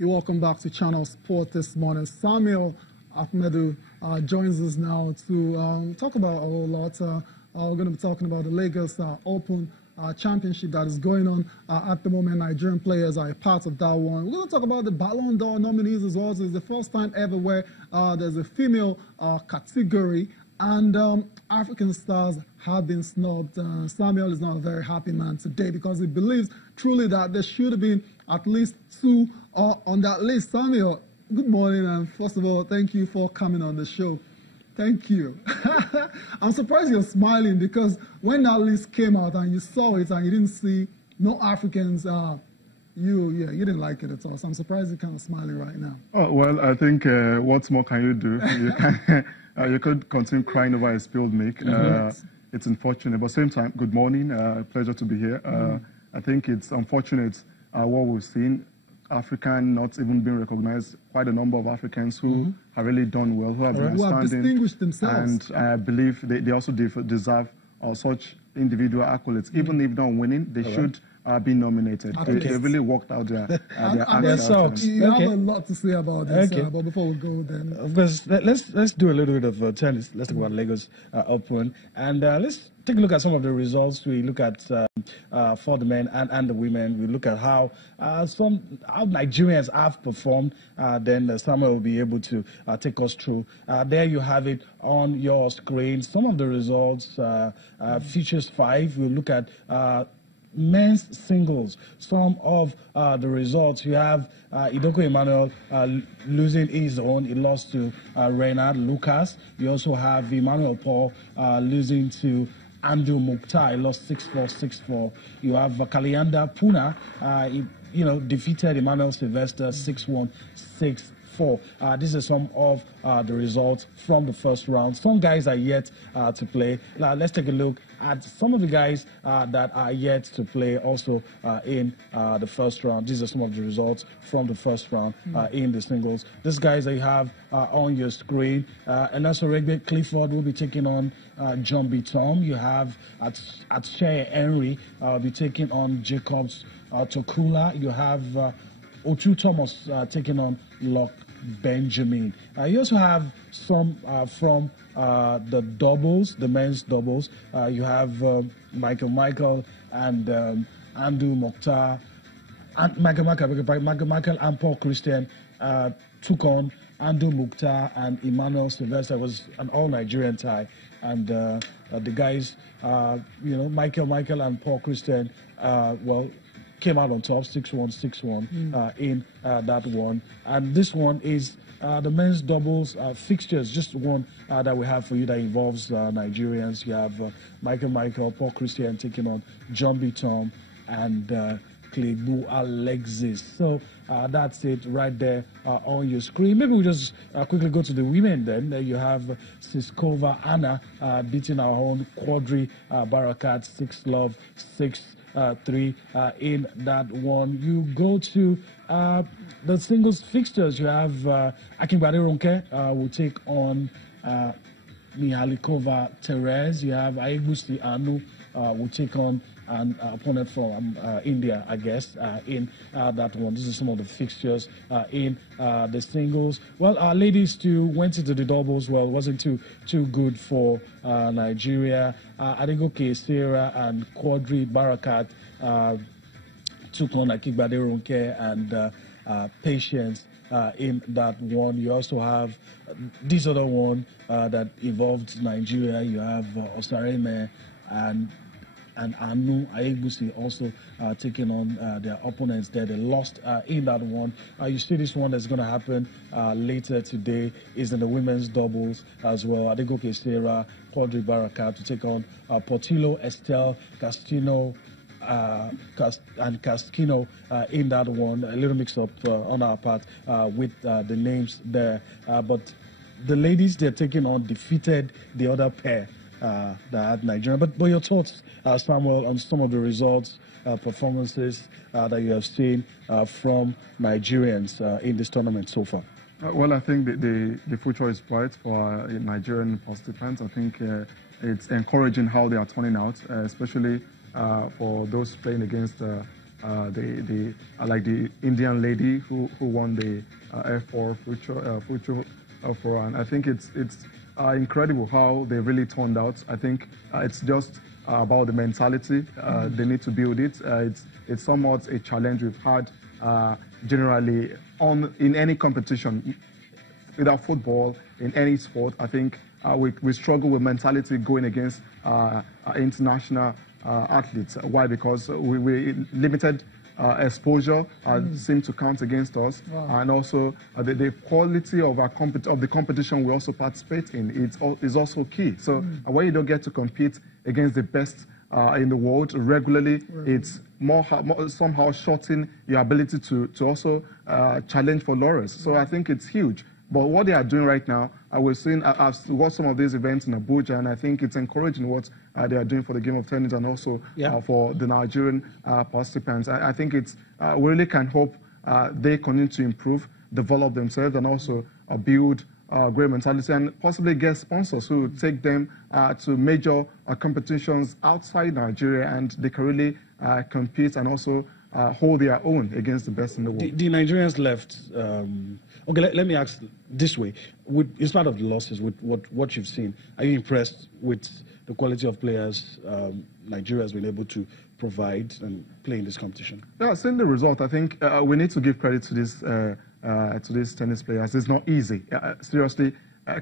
Welcome back to Channel Sport this morning. Samuel Ahmedu joins us now to talk about a whole lot. We're going to be talking about the Lagos Open Championship that is going on at the moment. Nigerian players are a part of that one. We're going to talk about the Ballon d'Or nominees as well. So it's the first time ever where there's a female category. And African stars have been snubbed. Samuel is not a very happy man today because he believes truly that there should have been at least two on that list. Samuel, good morning, and first of all, thank you for coming on the show. Thank you. I'm surprised you're smiling because when that list came out and you saw it and you didn't see no Africans, you didn't like it at all. So I'm surprised you're kind of smiling right now. Oh, well, I think what more can you do? You can. You could continue crying over a spilled milk. It's unfortunate, but at the same time, good morning. Pleasure to be here. I think it's unfortunate what we've seen. African not even being recognized. Quite a number of Africans who have really done well, who have been outstanding, distinguished themselves. And I believe they also deserve such individual accolades. Even if not winning, they should be nominated. They really worked out their acts. You have a lot to say about this, but before we go then... Of course, let's do a little bit of tennis. Let's talk about Lagos Open. And let's take a look at some of the results. We look at for the men and the women. We look at how Nigerians have performed. Then Samuel will be able to take us through. There you have it on your screen. Some of the results, features 5. We'll look at men's singles. Some of the results, you have Idoko Emmanuel losing his own. He lost to Reynard Lucas. You also have Emmanuel Paul losing to Andrew Mukhtar. He lost 6-4, 6-4. You have Kalianda Puna, defeated Emmanuel Sylvester 6-1, 6-4. This is some of the results from the first round. Some guys are yet to play. Let's take a look at some of the guys that are yet to play also in the first round. These are some of the results from the first round in the singles. These guys that you have on your screen. And also Regbe Clifford will be taking on John B. Tom. You have at Shea Henry will be taking on Jacobs Tokula. You have Ochu Thomas taking on Locke Benjamin. You also have some from the doubles, the men's doubles. You have Michael and Andrew Mokhtar, and Michael and Paul Christian took on Andrew Mukhtar and Emmanuel Sylvester. It was an all-Nigerian tie, and the guys, Michael and Paul Christian, came out on top, 6-1, 6-1 in that one. And this one is the men's doubles fixtures, just one that we have for you that involves Nigerians. You have Michael, Paul Christian taking on John B. Tom and Klebu Alexis. So that's it right there on your screen. Maybe we'll just quickly go to the women then. There you have Siskova Anna beating our own Quadri Barakat 6-love, 6-3 in that one. You go to the singles fixtures. You have Akinbade Ronke will take on Mihalikova Therese. You have Aegbusi Anu will take on an opponent from India, I guess, in that one. This is some of the fixtures in the singles. Well, our ladies too went into the doubles. Well, wasn't too good for Nigeria. Adegoke Sarah and Quadri Barakat took on Akinbade Ronke and Patience in that one. You also have this other one that involved Nigeria. You have Osareme and Anu Aegbusi also taking on their opponents there. They lost in that one. You see this one that's going to happen later today is in the women's doubles as well. Adegoke Sarah, Quadri Barakat to take on Portillo, Estelle, Castino, and Casquino in that one. A little mix up on our part with the names there. But the ladies, they're taking on defeated the other pair that had Nigeria. But your thoughts, Samuel, on some of the results, performances that you have seen from Nigerians in this tournament so far? Well, I think the future is bright for Nigerian participants. I think it's encouraging how they are turning out, especially for those playing against like the Indian lady who won the F4 future for, and I think it's incredible how they really turned out. I think it's just about the mentality. They need to build it. It's somewhat a challenge we've had generally in any competition, without football, in any sport. I think we struggle with mentality going against international athletes. Why? Because we limited exposure seem to count against us, and also the quality of the competition we also participate in is also key. So when you don't get to compete against the best in the world regularly, it's more somehow shorten your ability to also challenge for laurels. So I think it's huge. But what they are doing right now, I've watched some of these events in Abuja, and I think it's encouraging what they are doing for the game of tennis and also for the Nigerian participants. I think we really can hope they continue to improve, develop themselves, and also build great mentality, and possibly get sponsors who take them to major competitions outside Nigeria, and they can really compete and also hold their own against the best in the world. The Nigerians left. Okay, let me ask this way. In spite of the losses, with what you've seen, are you impressed with the quality of players Nigeria has been able to provide and play in this competition? Yeah, seeing the result, I think we need to give credit to these tennis players. It's not easy. Seriously,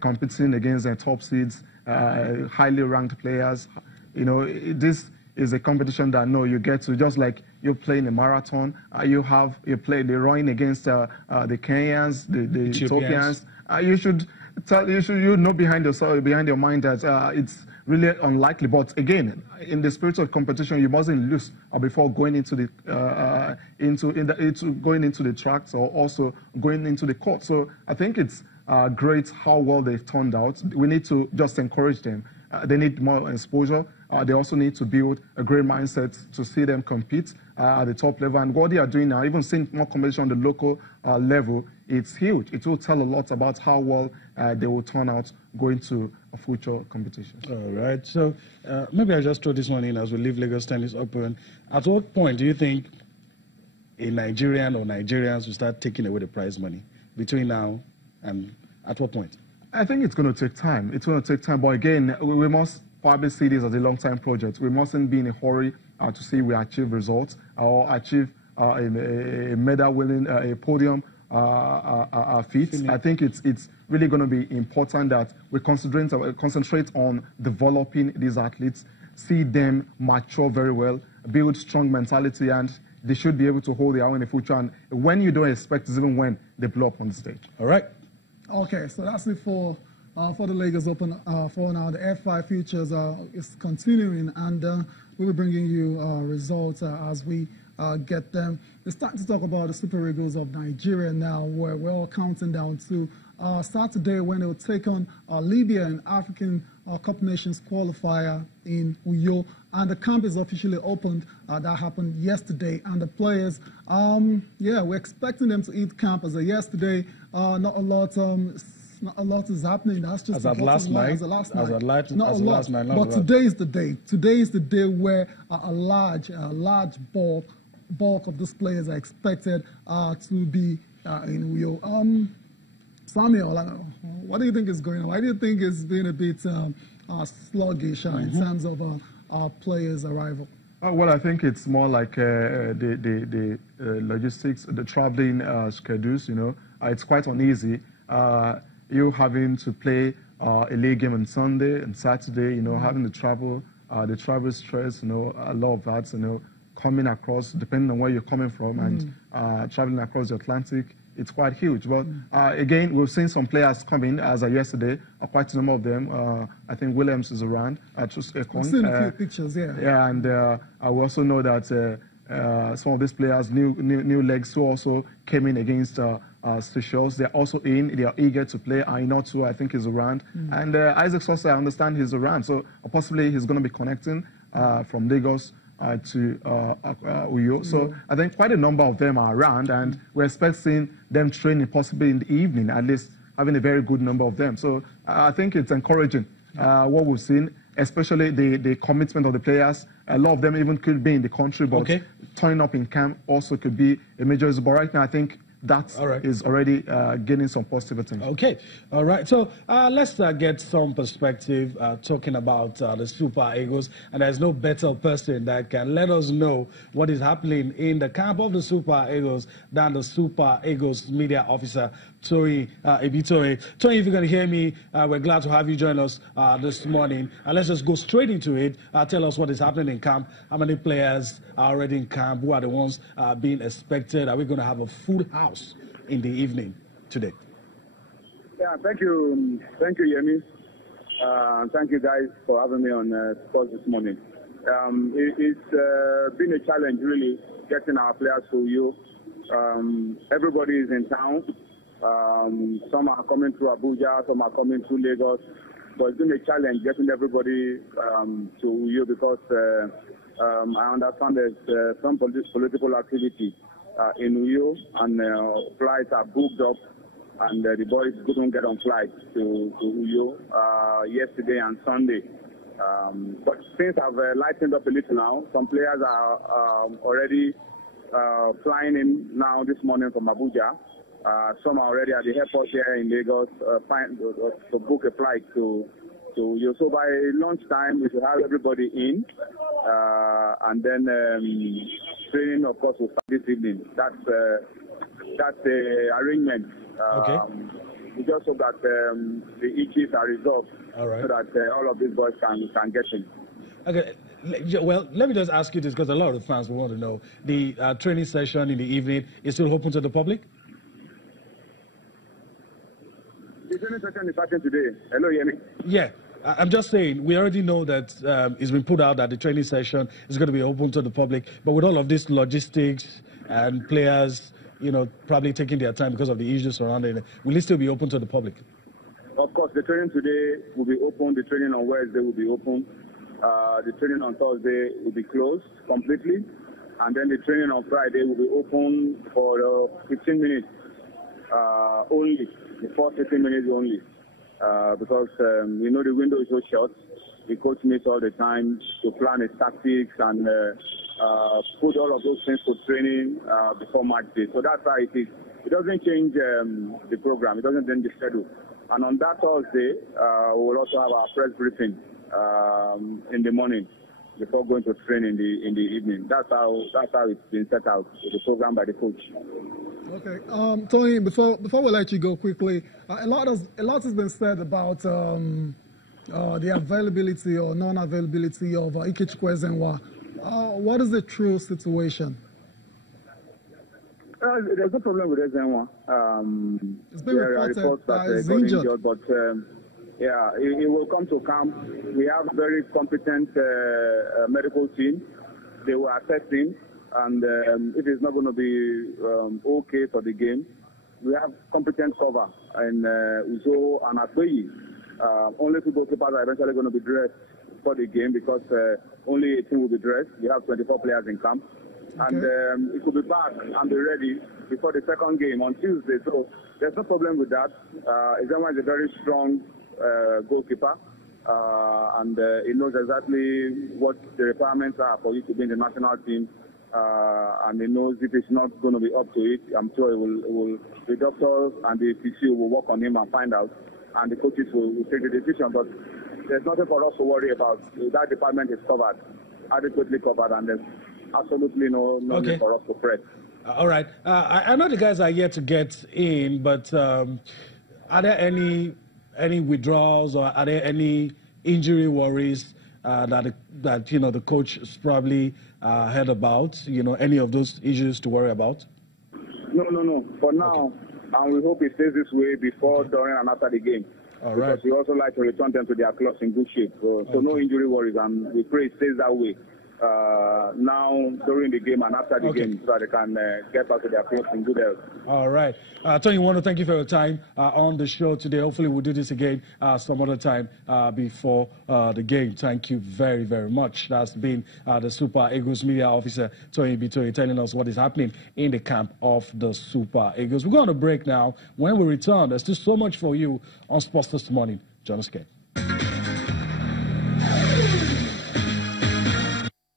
competing against the top seeds, highly ranked players. You know, this is a competition that you get to, just like you're playing a marathon. You rowing against the Kenyans, the Ethiopians. You know behind your mind that it's really unlikely. But again, in the spirit of competition, you mustn't lose before going into the going into the tracks or also going into the court. So I think it's great how well they've turned out. We need to just encourage them. They need more exposure. They also need to build a great mindset to see them compete at the top level. And what they are doing now, even seeing more competition on the local level, it's huge. It will tell a lot about how well they will turn out going to a future competition. All right. So maybe I'll just throw this one in as we leave Lagos Tennis Open. At what point do you think a Nigerian or Nigerians will start taking away the prize money between now and at what point? I think it's going to take time. It's going to take time. But again, we must probably see this as a long-time project. We mustn't be in a hurry to see we achieve results or achieve a medal winning, a podium feat. I think it's really going to be important that we concentrate on developing these athletes, see them mature very well, build strong mentality, and they should be able to hold their own in the future. And when you don't expect is even when they blow up on the stage. All right. Okay, so that's it for the Lagos Open for now. The F5 Futures is continuing, and we'll be bringing you results as we get them. It's time to talk about the Super Eagles of Nigeria now, where we're all counting down to Saturday when they'll take on Libya in African Cup Nations qualifier in Uyo, and the camp is officially opened. That happened yesterday, and the players, we're expecting them to eat camp as of yesterday. Not a lot is happening. That's just as at last night. Not a lot. But today is the day. Today is the day where a large bulk of these players are expected to be in Uyo. Samuel, what do you think is going on? Why do you think it's been a bit sluggish in terms of players' arrival? Well, I think it's more like the logistics, the traveling schedules. It's quite uneasy. You having to play a league game on Sunday and Saturday. Having to travel, the travel stress. A lot of that. Coming across, depending on where you're coming from, and traveling across the Atlantic. It's quite huge. But again, we've seen some players come in as of yesterday. Quite a number of them. I think Williams is around. I've seen a few pictures, yeah. Yeah, and we also know that some of these players, new legs, who also came in against Seychelles. They're also in. They are eager to play. Ainotu, I think, is around. And Isaac Sosa, I understand he's around. So possibly he's going to be connecting from Lagos to Uyo. So I think quite a number of them are around, and we're expecting them training possibly in the evening, at least having a very good number of them. So I think it's encouraging what we've seen. especially the commitment of the players. A lot of them even could be in the country, but turning up in camp also could be a major issue. But right now, I think that is already gaining some positive attention. Okay, all right. So let's get some perspective talking about the Super Eagles. And there's no better person that can let us know what is happening in the camp of the Super Eagles than the Super Eagles media officer, Toyin Ibitoye. Toyin, if you can hear me, we're glad to have you join us this morning. Let's just go straight into it. Tell us what is happening in camp. How many players are already in camp? Who are the ones being expected? Are we going to have a full house in the evening today? Yeah, thank you, Yemi. Thank you guys for having me on Sports this morning. It's been a challenge, really, getting our players to you. Everybody is in town. Some are coming through Abuja, some are coming through Lagos. But it's been a challenge getting everybody to you because I understand there's some political activity in Uyo, and flights are booked up, and the boys couldn't get on flights to Uyo yesterday and Sunday. But things have lightened up a little now. Some players are already flying in now this morning from Abuja. Some are already at the airport here in Lagos to book a flight to Uyo. So by lunchtime, we should have everybody in, and then training, of course, will start this evening. That's the arrangement. We just hope that the issues are resolved so that all of these boys can get in. Okay. Well, let me just ask you this, because a lot of the fans will want to know. The training session in the evening is still open to the public? The training session is starting today. Hello, Yemi. Yeah. I'm just saying, we already know that it's been put out that the training session is going to be open to the public. But with all of this logistics and players, probably taking their time because of the issues surrounding it, will it still be open to the public? Of course, the training today will be open. The training on Wednesday will be open. The training on Thursday will be closed completely. And then the training on Friday will be open for 15 minutes only, the first 15 minutes only. Because the window is so short. The coach meets all the time to plan his tactics and put all of those things to training before match day. So that's how it is. It doesn't change the program. It doesn't change the schedule. And on that Thursday, we will also have our press briefing in the morning before going to train in the evening. That's how it's been set out, the program by the coach. Okay, Tony. Before we let you go quickly, a lot has been said about the availability or non-availability of Ikechukwu Ezenwa. What is the true situation? There's no problem with Ezenwa. It's been reported that he's injured. But yeah, he will come to camp. We have a very competent medical team. They will assess him. And if it's not going to be okay for the game, we have competent cover in Uzo and Atoyi. Only two goalkeepers are eventually going to be dressed for the game because only 18 will be dressed. We have 24 players in camp. Okay. And it could be back and be ready before the second game on Tuesday. So there's no problem with that. Ezenwa is a very strong goalkeeper. And he knows exactly what the requirements are for you to be in the national team. And he knows if it's not going to be up to it, I'm sure the doctors and the physio will work on him and find out, and the coaches will take the decision. But there's nothing for us to worry about. That department is covered, adequately covered, and there's absolutely no need for us to fret. All right. I know the guys are yet to get in, but are there any withdrawals or are there any injury worries that the coach is probably heard about? Any of those issues to worry about? No. For now, and we hope it stays this way before, during, and after the game. All right. Because we also like to return them to their clubs in good shape. So no injury worries, and we pray it stays that way. Now, during the game and after the game, so they can get back to their clubs in good health. All right. Tony, I want to thank you for your time on the show today. Hopefully, we'll do this again some other time before the game. Thank you very, very much. That's been the Super Eagles media officer, Tony Ibitoye, telling us what is happening in the camp of the Super Eagles. We're going to break now. When we return, there's still so much for you on Sports this morning. Join us again.